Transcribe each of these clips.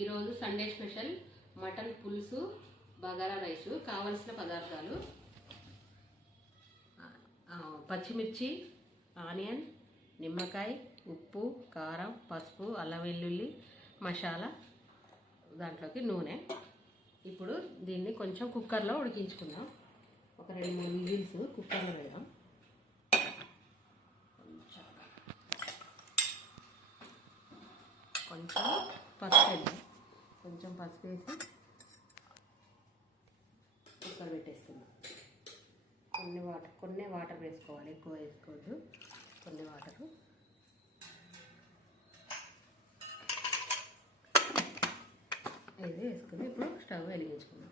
ఈరోజు Sunday special mutton పులుసు bagara rice. కావాల్సిన పదార్థాలు పచ్చిమిర్చి, ఆనియన్, నిమ్మకాయ, ఉప్పు, కారం, పసుపు, అల్లం వెల్లుల్లి, మసాలా, దాంట్లోకి నూనె. ఇప్పుడు దీన్ని కొంచెం కుక్కర్లో ఉడికించుకుందాం. ఒక 2-3 విజిల్స్ కుక్కర్లో పెడదాం. కొంచెం పసుపు వేద్దాం. కొంచెం పసుపు వేసి కుక్కర్ పెట్టేసుకుందాం. కొన్ని వాటర్ వేసుకోవాలి, ఎక్కువ వేసుకోవద్దు. కొన్ని వాటరు ఇది వేసుకుని ఇప్పుడు స్టవ్ వెలిగించుకుందాం.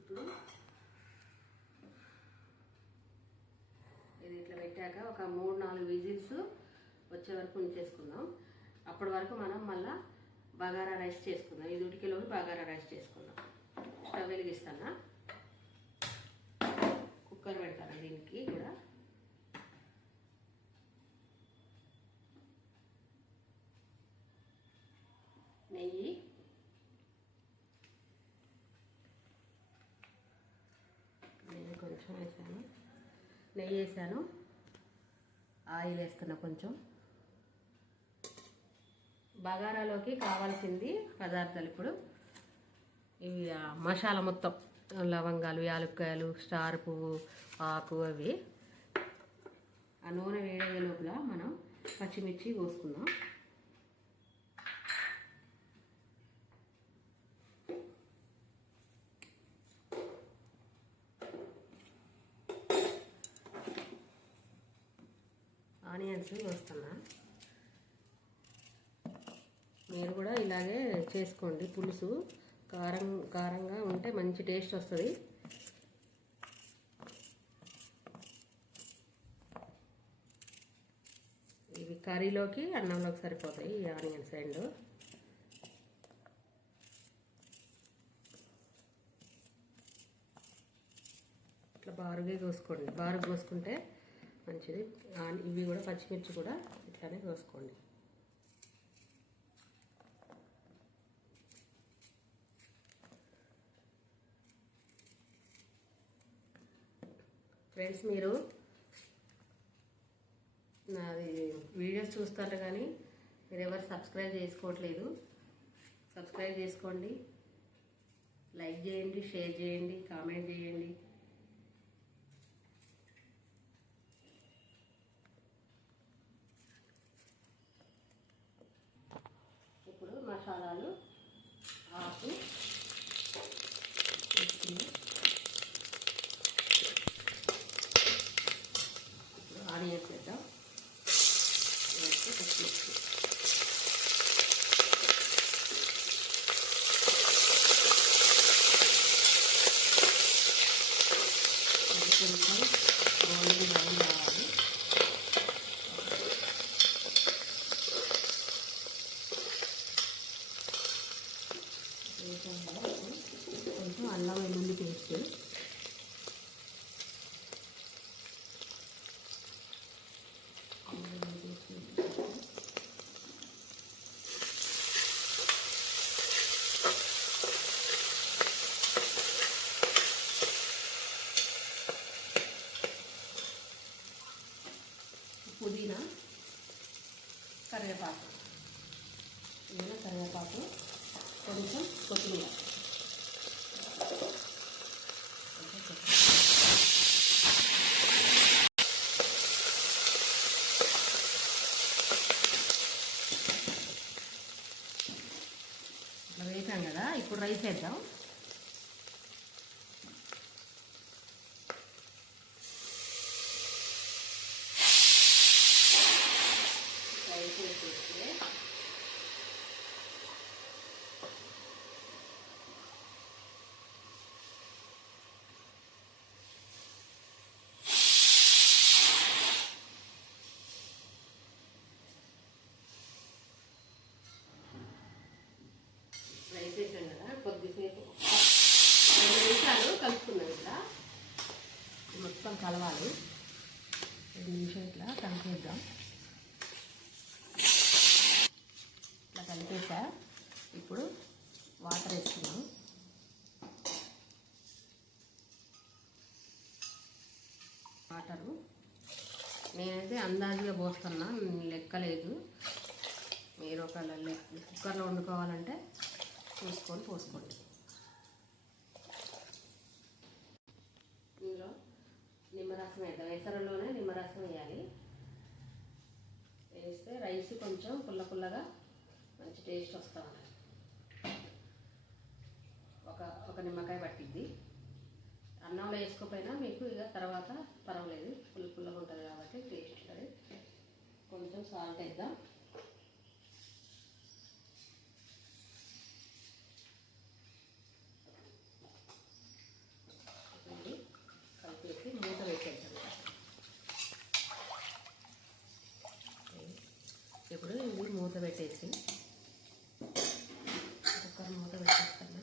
ఇప్పుడు ఇది ఇట్లా పెట్టాక ఒక 3-4 విజిల్స్ వచ్చే వరకు ఉంచేసుకుందాం. అప్పటి వరకు మనం మళ్ళీ బగారా రైస్ చేసుకుందాం. ఇది ఉడికేలోపు బగారా రైస్ చేసుకుందాం. స్టవ్ వెలిగిస్తానా, కుక్కర్ పెడతాను. దీనికి కూడా నెయ్యి, కొంచెం వేసాను. నెయ్యి వేసాను, ఆయిల్ వేస్తున్నా కొంచెం. బగారాలోకి కావాల్సింది పదార్థాలు ఇప్పుడు ఇవి మసాలా మొత్తం, లవంగాలు, యాలక్కాయలు, స్టార్ పువ్వు, ఆకు, అవి. ఆ నూనె వేడయ్యే లోపల మనం పచ్చిమిర్చి కోసుకుందాం. ఆనియన్స్ వేస్తున్నా. మీరు కూడా ఇలాగే చేసుకోండి. పులుసు కారంగా ఉంటే మంచి టేస్ట్ వస్తుంది. ఇవి కర్రీలోకి, అన్నంలోకి సరిపోతాయి ఈ ఆనియన్స్ రెండు. ఇట్లా బారుగా కోసుకోండి. బారుగా కోసుకుంటే మంచిది. ఇవి కూడా పచ్చిమిర్చి కూడా ఇట్లానే కోసుకోండి. ఫ్రెండ్స్, మీరు నాది వీడియోస్ చూస్తారు కానీ మీరు ఎవరు సబ్స్క్రైబ్ చేసుకోవట్లేదు. సబ్స్క్రైబ్ చేసుకోండి, లైక్ చేయండి, షేర్ చేయండి, కామెంట్ చేయండి. ఇప్పుడు మసాలాలు, ఆకు, ఆనియన్స్ వేద్దాం. వేసి పచ్చిమిర్చి, కొంచెం గోల్డెన్ బ్రౌన్ రావాలి. కొంచెం అల్లం వెల్లుల్లి పేస్ట్, పుదీనా, కరివేపాకు, కొంచెం కొత్తిమీర. ఇట్లా వేసాం కదా, ఇప్పుడు రైస్ వేద్దాం. రైస్ వేసేస్తే రైస్ వేసాం కదా, కొద్దిసేపు 2 నిమిషాలు ఇట్లా కలిపేద్దాం. ఇట్లా కలిపేసా. ఇప్పుడు వాటర్ వేసుకున్నాం. వాటరు నేనైతే అందాజుగా పోస్తున్నా, లెక్కలేదు. మీరు ఒకవేళ కుక్కర్లో వండుకోవాలంటే చూసుకొని పోసుకోండి. ఇందులో నిమ్మరసం వేద్దాం. ఎసరలోనే నిమ్మరసం వేయాలి. వేస్తే రైస్ కొంచెం పుల్ల పుల్లగా మంచి టేస్ట్ వస్తూ ఉంటుంది. ఒక నిమ్మకాయ పట్టిద్ది. అన్నంలో వేసుకోపోయినా మీకు ఇక తర్వాత పర్వాలేదు, పుల్ల పుల్లగా ఉంటుంది కాబట్టి టేస్ట్ ఉంటుంది. కొంచెం సాల్ట్ వేద్దాం. కలిపేసి మూత పెట్టేద్దాం. ఇప్పుడు ఇది మూత పెట్టేసి కుక్కర్ మూత పెట్టేస్తాను.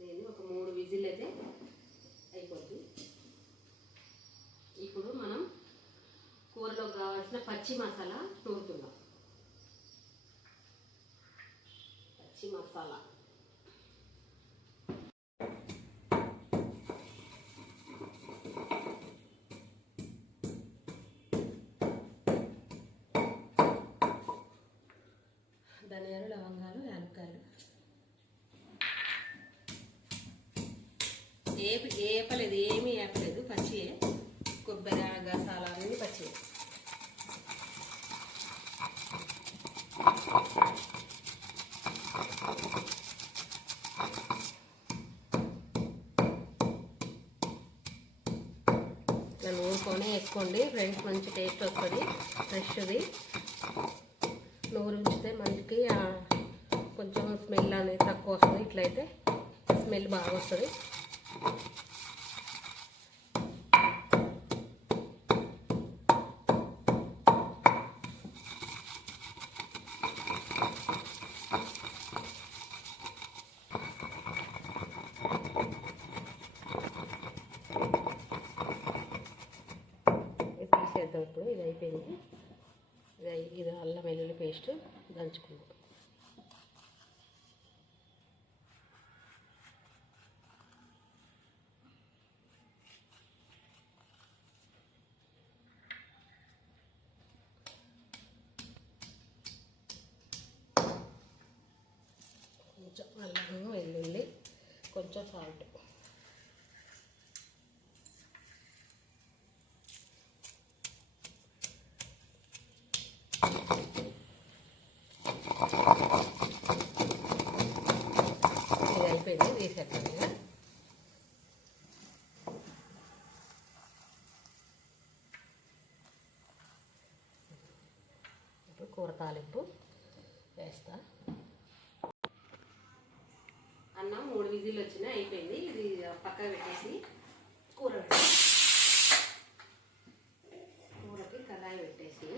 నేను ఒక 3 విజిల్ అయితే అయిపోద్ది. ఇప్పుడు మనం కూరలోకి కావాల్సిన పచ్చి మసాలా నూరుకుందాం. పచ్చి మసాలా ధనియాలు, లవంగాలు, యాలక్కాయలు. ఏపలేదు, ఏమీ ఏపలేదు, పచ్చియే. కొబ్బరి, గసాలు అన్నీ పచ్చియే. ఇట్లా నూరుకొని వేసుకోండి ఫ్రెండ్స్, మంచి టేస్ట్ వస్తుంది. ఫ్రెష్ది నూరు ఉంచితే మనకి కొంచెం స్మెల్ అనేది తక్కువ వస్తుంది. ఇట్లయితే స్మెల్ బాగా వస్తుంది. తీసేద్దాం. ఇప్పుడు ఇది అయిపోయింది. ఇది అల్లం వెల్లుల్లి పేస్ట్ దంచుకుందాం. కొంచెం అల్లం వెల్లుల్లి, కొంచెం సాల్ట్. ఇది అయిపోయింది, తీసేద్దాం. ఇప్పుడు కూర తాలింపు వేస్తా. అన్నం 3 విజిల్లు వచ్చినాయి, అయిపోయింది. ఇది పక్క పెట్టేసి కూరకి కడాయి పెట్టేసి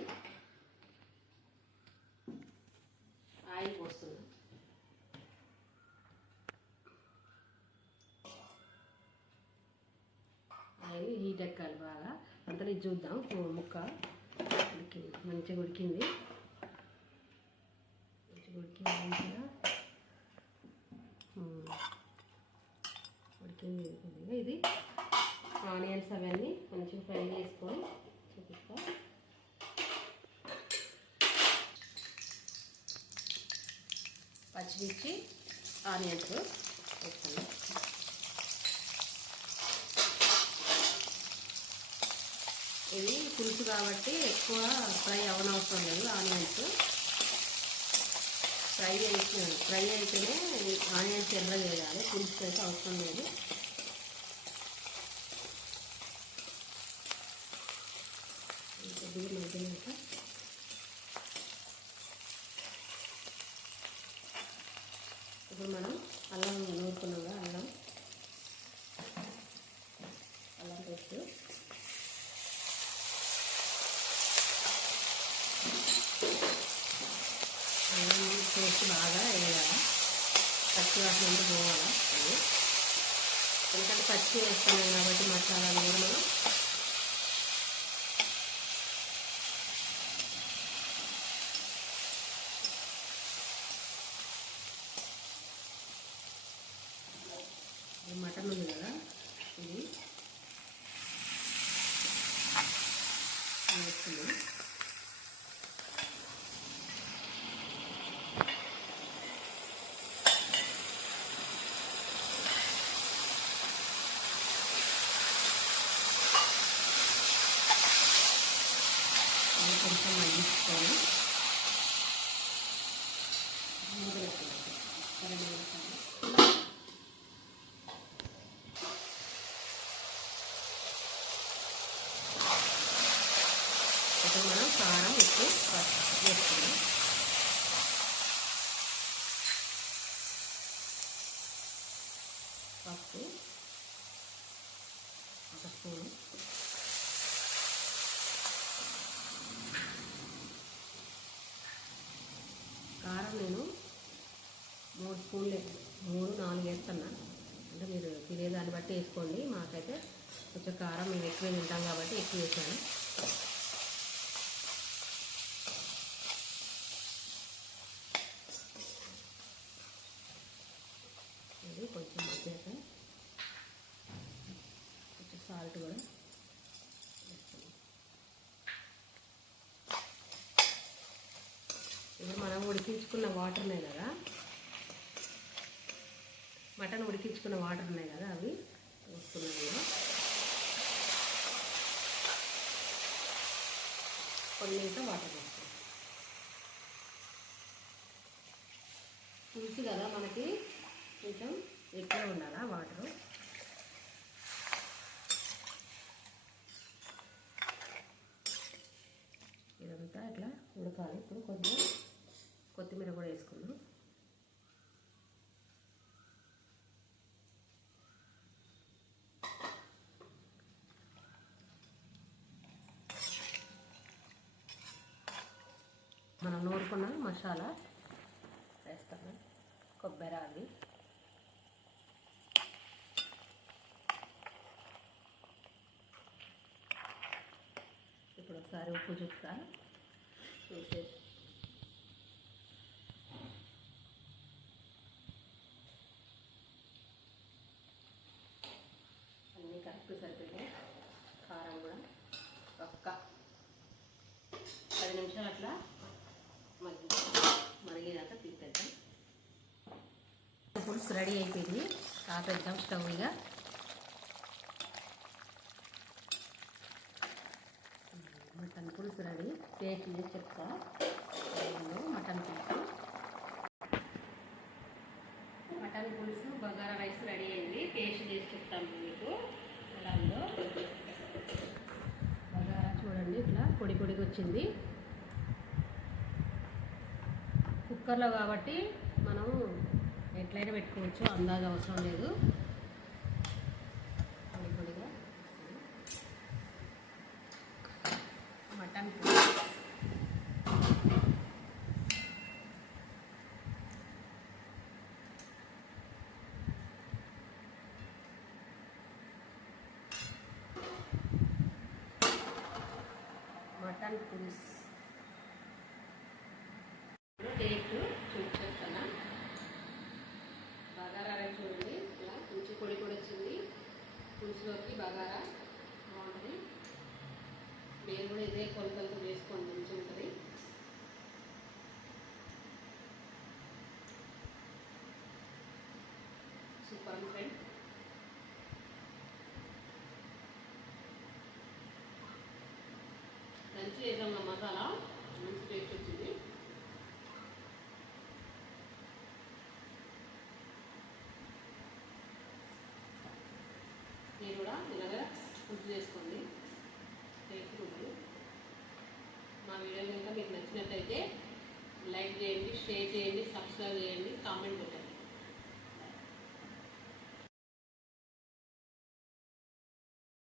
ఆయిల్ పోస్తున్నాం. ఆయిల్ హీట్ ఎక్కాలి బాగా. అంతా ఇది చూద్దాం. ముక్క ఉడికింది, మంచిగా ఉడికింది. మంచిగా ఉడికింది. ఇది ఆనియన్స్ అవన్నీ మంచిగా ఫ్రై చేసుకొని చూపిస్తా. పచ్చిమిర్చి, ఆనియన్స్ వేస్తాను. ఇది పులుసు కాబట్టి ఎక్కువ ఫ్రై అవనవసరం లేదు. ఆనియన్స్ ఫ్రై అయితేనే ఆనియన్స్ ఎర్ర చేయాలి, పులుసు అయితే అవసరం లేదు. కొద్దిగా మగ్గినాక ఇప్పుడు మనం అల్లం నూరుకున్నాం కదా, అల్లం పేస్ట్ పేస్ట్ బాగా వేయాలి. పచ్చి వాసన పోవాలా. అది ఎందుకంటే పచ్చి వేస్తున్నాం కాబట్టి మసాలాలు కూడా మనం మటన్ ఉంది కదా ఇది వేస్తున్నాం. కొంచెం మగ్గించుకొని ఇప్పుడు మనం కారం ఉప్పు వేసుకున్నాం. పప్పు ఒక స్పూను, కారం నేను 3 స్పూన్లు 3-4 వేస్తున్నా. అంటే మీరు తినేదాన్ని బట్టి వేసుకోండి. మాకైతే కొంచెం కారం మేము ఎక్కువ తింటాం కాబట్టి ఎక్కువ వేసాను. ఇది కొంచెం వచ్చాక కొంచెం సాల్ట్ కూడా వేస్తున్నాం. ఇప్పుడు మనం ఉడికించుకున్న వాటర్ ఉన్నాయి కదా, మటన్ ఉడికించుకున్న వాటర్ ఉన్నాయి కదా, అవి వేసుకున్నాను. కొన్ని వాటర్ వేస్తాం. పులుసు కదా మనకి కొంచెం ఎక్కువ ఉండాలా వాటరు. ఇదంతా ఇట్లా ఉడకాలి. ఇప్పుడు కొంచెం కొత్తిమీర కూడా వేసుకున్నాం. మనం నూరుకున్న మసాలా వేస్తాము. కొబ్బరి అవి ఇప్పుడు ఒకసారి ఉప్పు చూస్తా చూసేసి అన్నీ కరెక్ట్ సరిపోయాయి. కారం కూడా ఒక్క 10 నిమిషాలు అట్లా మరిగేదాకా తీసేద్దాం. పులుసు రెడీ అయిపోయింది. ఆపేద్దాం స్టవ్. ఇక మటన్ పులుసు రెడీ. టేస్ట్ చేసి చెప్తా. మటన్ పులుసు బగారా రైస్ రెడీ అయింది. టేస్ట్ చేసి చెప్తాము మీకు ఎలా ఉందో. బగారా చూడండి ఇట్లా పొడి పొడిగా వచ్చింది. కుక్కర్లో కాబట్టి మనం ఎట్లయినా పెట్టుకోవచ్చు, అందాజ అవసరం లేదు. పొడి పొడిగా మటన్ పులుసు టేస్ట్ చూసి చెప్తాను. బగారా రైస్ చూడండి ఇలా కొంచెం పొడి పొడి వచ్చింది. పులుసులోకి బగారా బాగుంటుంది. మీరు కూడా ఇదే కొలతలతో వేసుకోండి, మంచిగా ఉంటుంది. Super friend. మంచి వేసాం మసాలా, మంచి టేస్ట్ వచ్చింది. మీరు కూడా ఇలాగా పులుసు చేసుకోండి, టేస్ట్ ఉంటుంది. మా వీడియో కనుక మీకు నచ్చినట్లయితే లైక్ చేయండి, షేర్ చేయండి, సబ్స్క్రైబ్ చేయండి, కామెంట్ పెట్టండి.